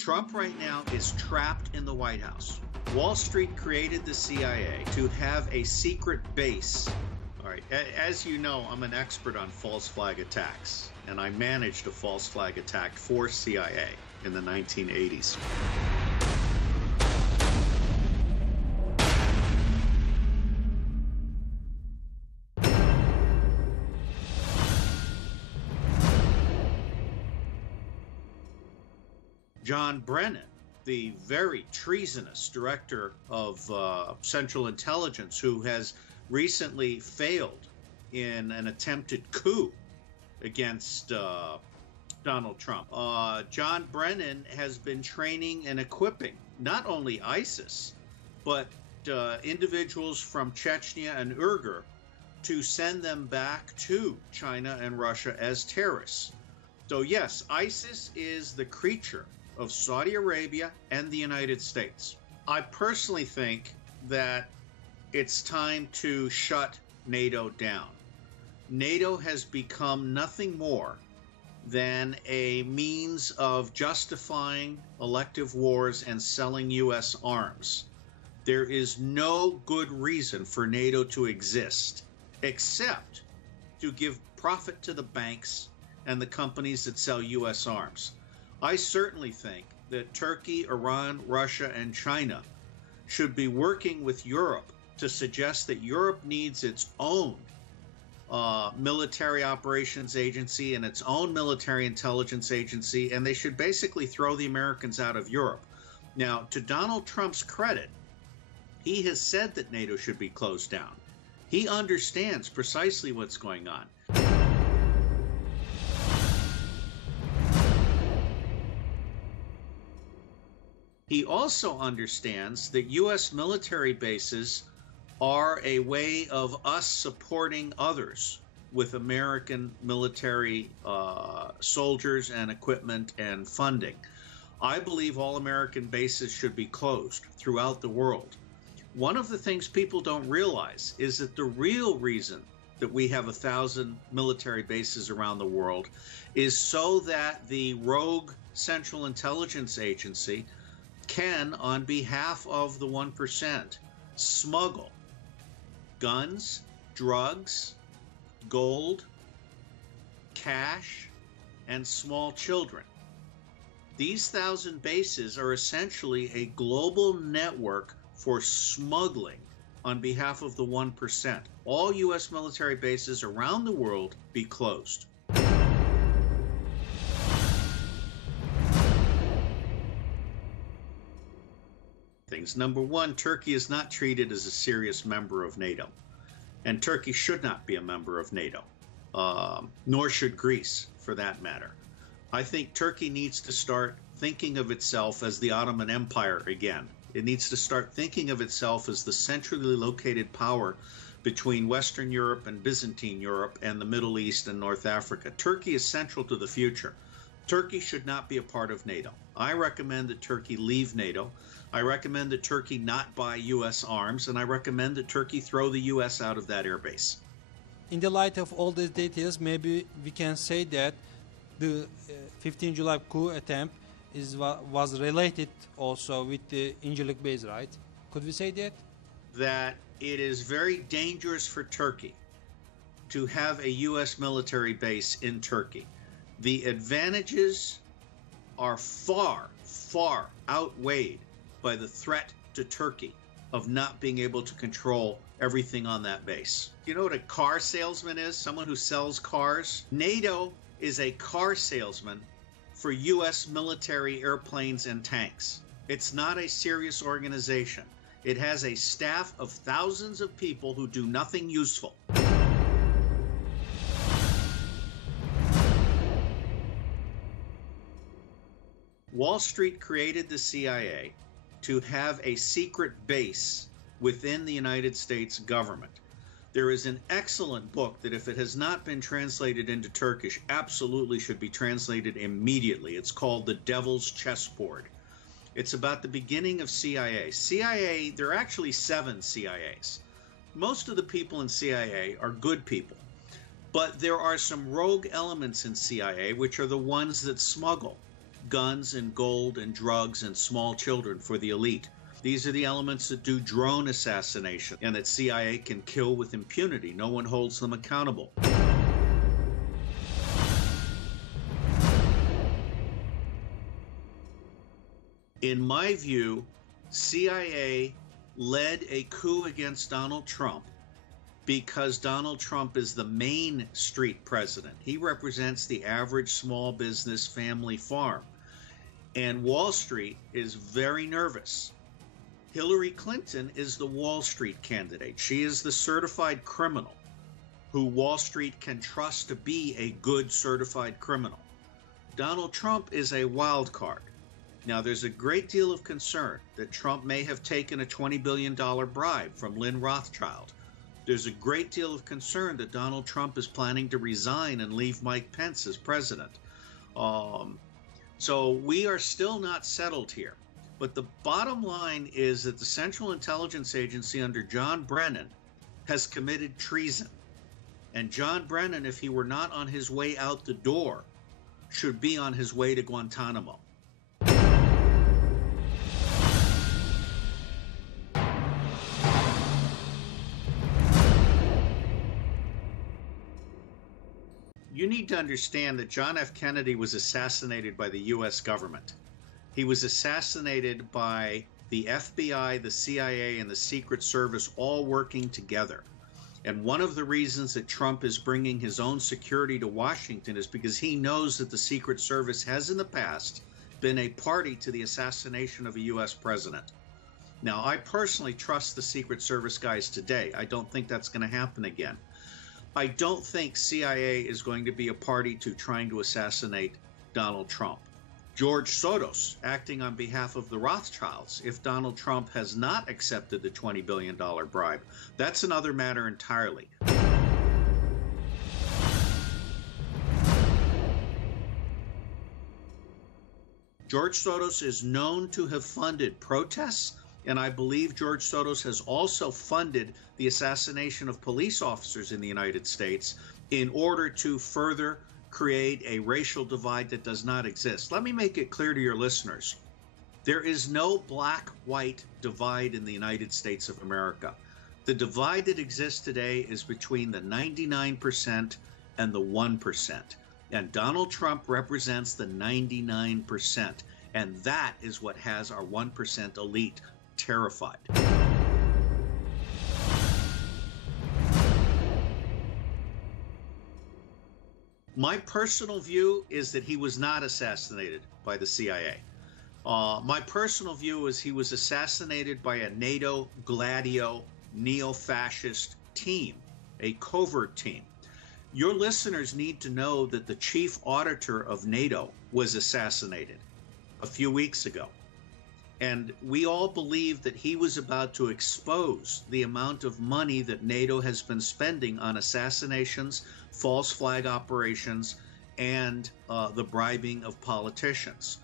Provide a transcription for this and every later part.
Trump right now is trapped in the White House. Wall Street created the CIA to have a secret base. All right, as you know, I'm an expert on false flag attacks, and I managed a false flag attack for CIA in the 1980s. John Brennan, the very treasonous director of Central Intelligence, who has recently failed in an attempted coup against Donald Trump. John Brennan has been training and equipping not only ISIS, but individuals from Chechnya and Uyghur to send them back to China and Russia as terrorists. So yes, ISIS is the creature of Saudi Arabia and the United States. I personally think that it's time to shut NATO down. NATO has become nothing more than a means of justifying elective wars and selling U.S. arms. There is no good reason for NATO to exist except to give profit to the banks and the companies that sell U.S. arms. I certainly think that Turkey, Iran, Russia, and China should be working with Europe to suggest that Europe needs its own military operations agency and its own military intelligence agency, and they should basically throw the Americans out of Europe. Now, to Donald Trump's credit, he has said that NATO should be closed down. He understands precisely what's going on. He also understands that U.S. military bases are a way of us supporting others with American military soldiers and equipment and funding. I believe all American bases should be closed throughout the world. One of the things people don't realize is that the real reason that we have 1,000 military bases around the world is so that the rogue Central Intelligence Agency can, on behalf of the 1%, smuggle guns, drugs, gold, cash, and small children. These 1,000 bases are essentially a global network for smuggling on behalf of the 1%. All U.S. military bases around the world be closed. Things. Number one, Turkey is not treated as a serious member of NATO, and Turkey should not be a member of NATO, nor should Greece, for that matter. I think Turkey needs to start thinking of itself as the Ottoman Empire again. It needs to start thinking of itself as the centrally located power between Western Europe and Byzantine Europe and the Middle East and North Africa. Turkey is central to the future. Turkey should not be a part of NATO. I recommend that Turkey leave NATO. I recommend that Turkey not buy U.S. arms, and I recommend that Turkey throw the U.S. out of that airbase. In the light of all these details, maybe we can say that the 15 July coup attempt was related also with the Incirlik base, right? Could we say that? That it is very dangerous for Turkey to have a U.S. military base in Turkey. The advantages are far, far outweighed by the threat to Turkey of not being able to control everything on that base. You know what a car salesman is? Someone who sells cars? NATO is a car salesman for U.S. military airplanes and tanks. It's not a serious organization. It has a staff of thousands of people who do nothing useful. Wall Street created the CIA to have a secret base within the United States government. There is an excellent book that, if it has not been translated into Turkish, absolutely should be translated immediately. It's called The Devil's Chessboard. It's about the beginning of CIA. CIA, there are actually 7 CIAs. Most of the people in CIA are good people, but there are some rogue elements in CIA which are the ones that smuggle. guns and gold and drugs and small children for the elite. These are the elements that do drone assassination and that CIA can kill with impunity. No one holds them accountable. In my view, CIA led a coup against Donald Trump because Donald Trump is the Main Street president. He represents the average small business family farm. And Wall Street is very nervous. Hillary Clinton is the Wall Street candidate. She is the certified criminal who Wall Street can trust to be a good certified criminal. Donald Trump is a wild card. Now, there's a great deal of concern that Trump may have taken a $20 billion bribe from Lynn Rothschild. There's a great deal of concern that Donald Trump is planning to resign and leave Mike Pence as president. So we are still not settled here. But the bottom line is that the Central Intelligence Agency under John Brennan has committed treason. And John Brennan, if he were not on his way out the door, should be on his way to Guantanamo. You need to understand that John F. Kennedy was assassinated by the U.S. government. He was assassinated by the FBI, the CIA, and the Secret Service all working together. And one of the reasons that Trump is bringing his own security to Washington is because he knows that the Secret Service has in the past been a party to the assassination of a U.S. president. Now, I personally trust the Secret Service guys today. I don't think that's going to happen again. I don't think CIA is going to be a party to trying to assassinate Donald Trump. George Soros, acting on behalf of the Rothschilds, if Donald Trump has not accepted the $20 billion bribe, that's another matter entirely. George Soros is known to have funded protests, and I believe George Soros has also funded the assassination of police officers in the United States in order to further create a racial divide that does not exist. Let me make it clear to your listeners. There is no black-white divide in the United States of America. The divide that exists today is between the 99% and the 1%. And Donald Trump represents the 99%. And that is what has our 1% elite terrified. My personal view is that he was not assassinated by the CIA. My personal view is he was assassinated by a NATO Gladio neo-fascist team, a covert team. Your listeners need to know that the chief auditor of NATO was assassinated a few weeks ago. And we all believe that he was about to expose the amount of money that NATO has been spending on assassinations, false flag operations, and the bribing of politicians.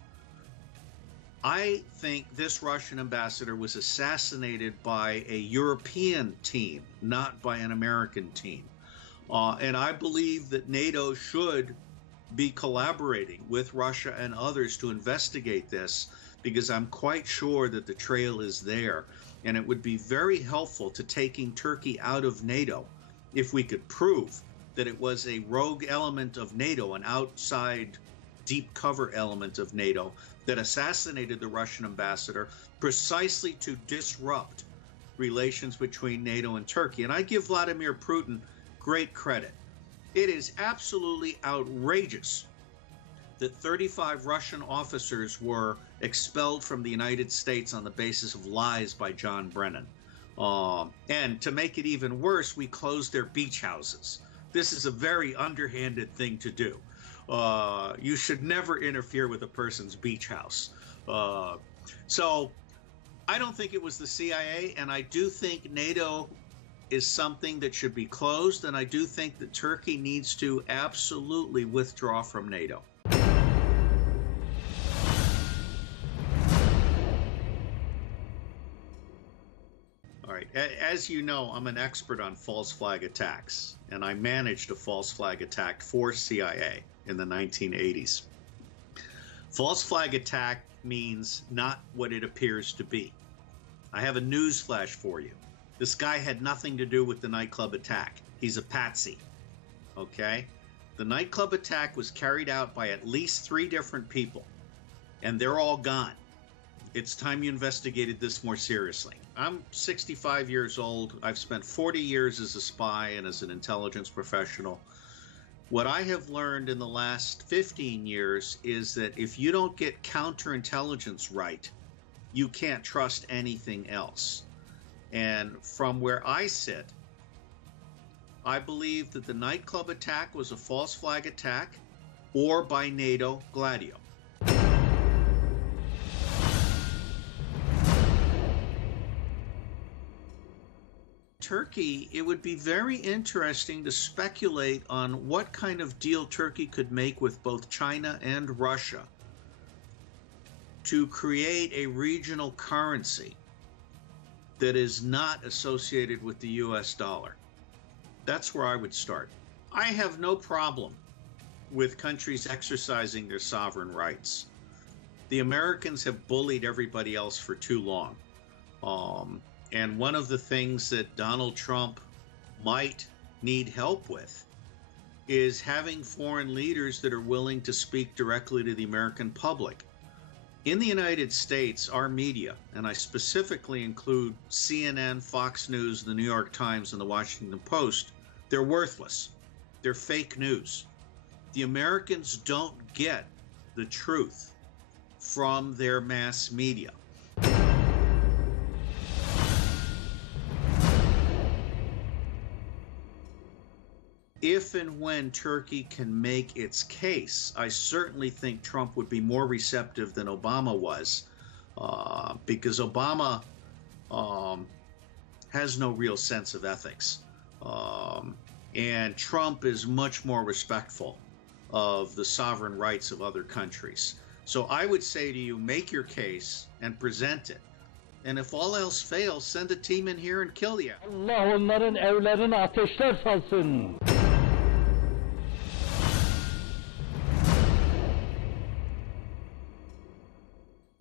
I think this Russian ambassador was assassinated by a European team, not by an American team. And I believe that NATO should be collaborating with Russia and others to investigate this, because I'm quite sure that the trail is there. And it would be very helpful to taking Turkey out of NATO if we could prove that it was a rogue element of NATO, an outside deep cover element of NATO, that assassinated the Russian ambassador precisely to disrupt relations between NATO and Turkey. And I give Vladimir Putin great credit. It is absolutely outrageous that 35 Russian officers were expelled from the United States on the basis of lies by John Brennan. And to make it even worse, we closed their beach houses. This is a very underhanded thing to do. You should never interfere with a person's beach house. So I don't think it was the CIA, and I do think NATO is something that should be closed, and I do think that Turkey needs to absolutely withdraw from NATO. All right, as you know, I'm an expert on false flag attacks, and I managed a false flag attack for CIA in the 1980s. False flag attack means not what it appears to be. I have a news flash for you. This guy had nothing to do with the nightclub attack. He's a patsy, okay? The nightclub attack was carried out by at least 3 different people, and they're all gone. It's time you investigated this more seriously. I'm 65 years old. I've spent 40 years as a spy and as an intelligence professional. What I have learned in the last 15 years is that if you don't get counterintelligence right, you can't trust anything else. And from where I sit, I believe that the nightclub attack was a false flag attack or by NATO Gladio. Turkey, it would be very interesting to speculate on what kind of deal Turkey could make with both China and Russia to create a regional currency that is not associated with the US dollar. That's where I would start. I have no problem with countries exercising their sovereign rights. The Americans have bullied everybody else for too long. And one of the things that Donald Trump might need help with is having foreign leaders that are willing to speak directly to the American public. In the United States, our media, and I specifically include CNN, Fox News, the New York Times, and the Washington Post, they're worthless. They're fake news. The Americans don't get the truth from their mass media. If and when Turkey can make its case, I certainly think Trump would be more receptive than Obama was, because Obama has no real sense of ethics. And Trump is much more respectful of the sovereign rights of other countries. So I would say to you, make your case and present it. And if all else fails, send a team in here and kill you. Allah onların evlerine ateşler salsın.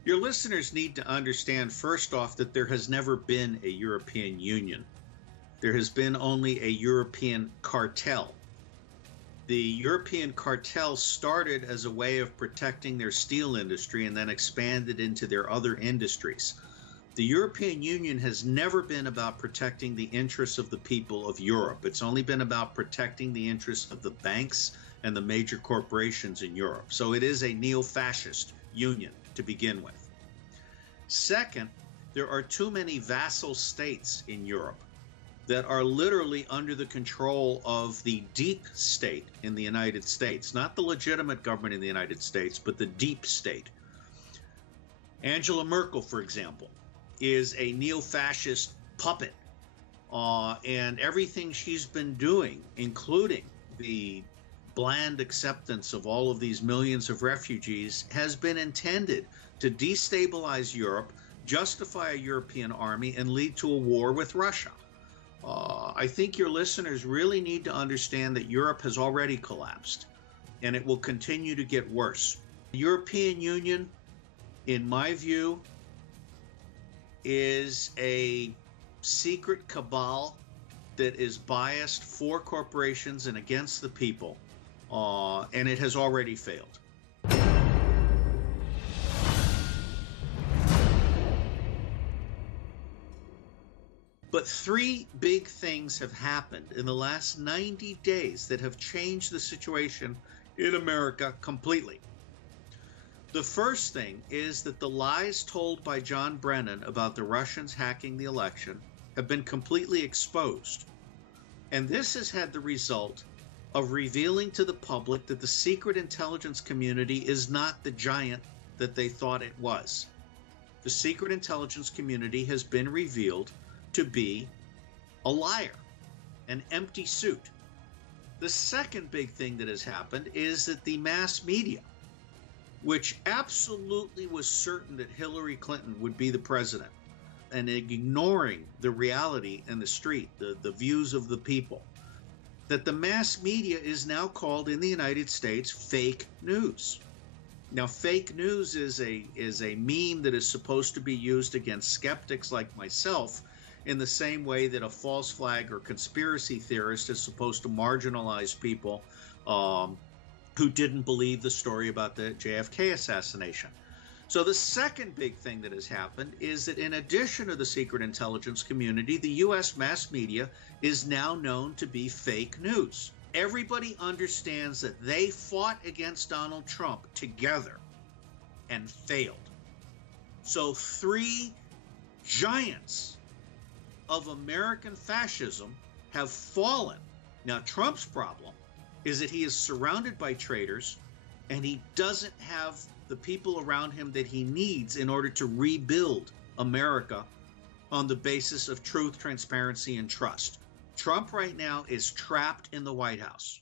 Your listeners need to understand, first off, that there has never been a European Union. There has been only a European cartel. The European cartel started as a way of protecting their steel industry and then expanded into their other industries. The European Union has never been about protecting the interests of the people of Europe. It's only been about protecting the interests of the banks and the major corporations in Europe. So it is a neo-fascist union to begin with. Second, there are too many vassal states in Europe that are literally under the control of the deep state in the United States, not the legitimate government in the United States, but the deep state. Angela Merkel, for example, is a neo-fascist puppet, and everything she's been doing, including the bland acceptance of all of these millions of refugees, has been intended to destabilize Europe, justify a European army, and lead to a war with Russia. I think your listeners really need to understand that Europe has already collapsed, and it will continue to get worse. The European Union, in my view, is a secret cabal that is biased for corporations and against the people, and it has already failed. But 3 big things have happened in the last 90 days that have changed the situation in America completely. The first thing is that the lies told by John Brennan about the Russians hacking the election have been completely exposed. And this has had the result of revealing to the public that the secret intelligence community is not the giant that they thought it was. The secret intelligence community has been revealed to be a liar, an empty suit. The second big thing that has happened is that the mass media, which absolutely was certain that Hillary Clinton would be the president, and ignoring the reality in the street, the views of the people, that the mass media is now called in the United States fake news. Now, fake news is a meme that is supposed to be used against skeptics like myself in the same way that a false flag or conspiracy theorist is supposed to marginalize people who didn't believe the story about the JFK assassination. So the second big thing that has happened is that in addition to the secret intelligence community, the U.S. mass media is now known to be fake news. Everybody understands that they fought against Donald Trump together and failed. So three giants of American fascism have fallen. Now, Trump's problem is that he is surrounded by traitors and he doesn't have the people around him that he needs in order to rebuild America on the basis of truth, transparency, and trust. Trump right now is trapped in the White House.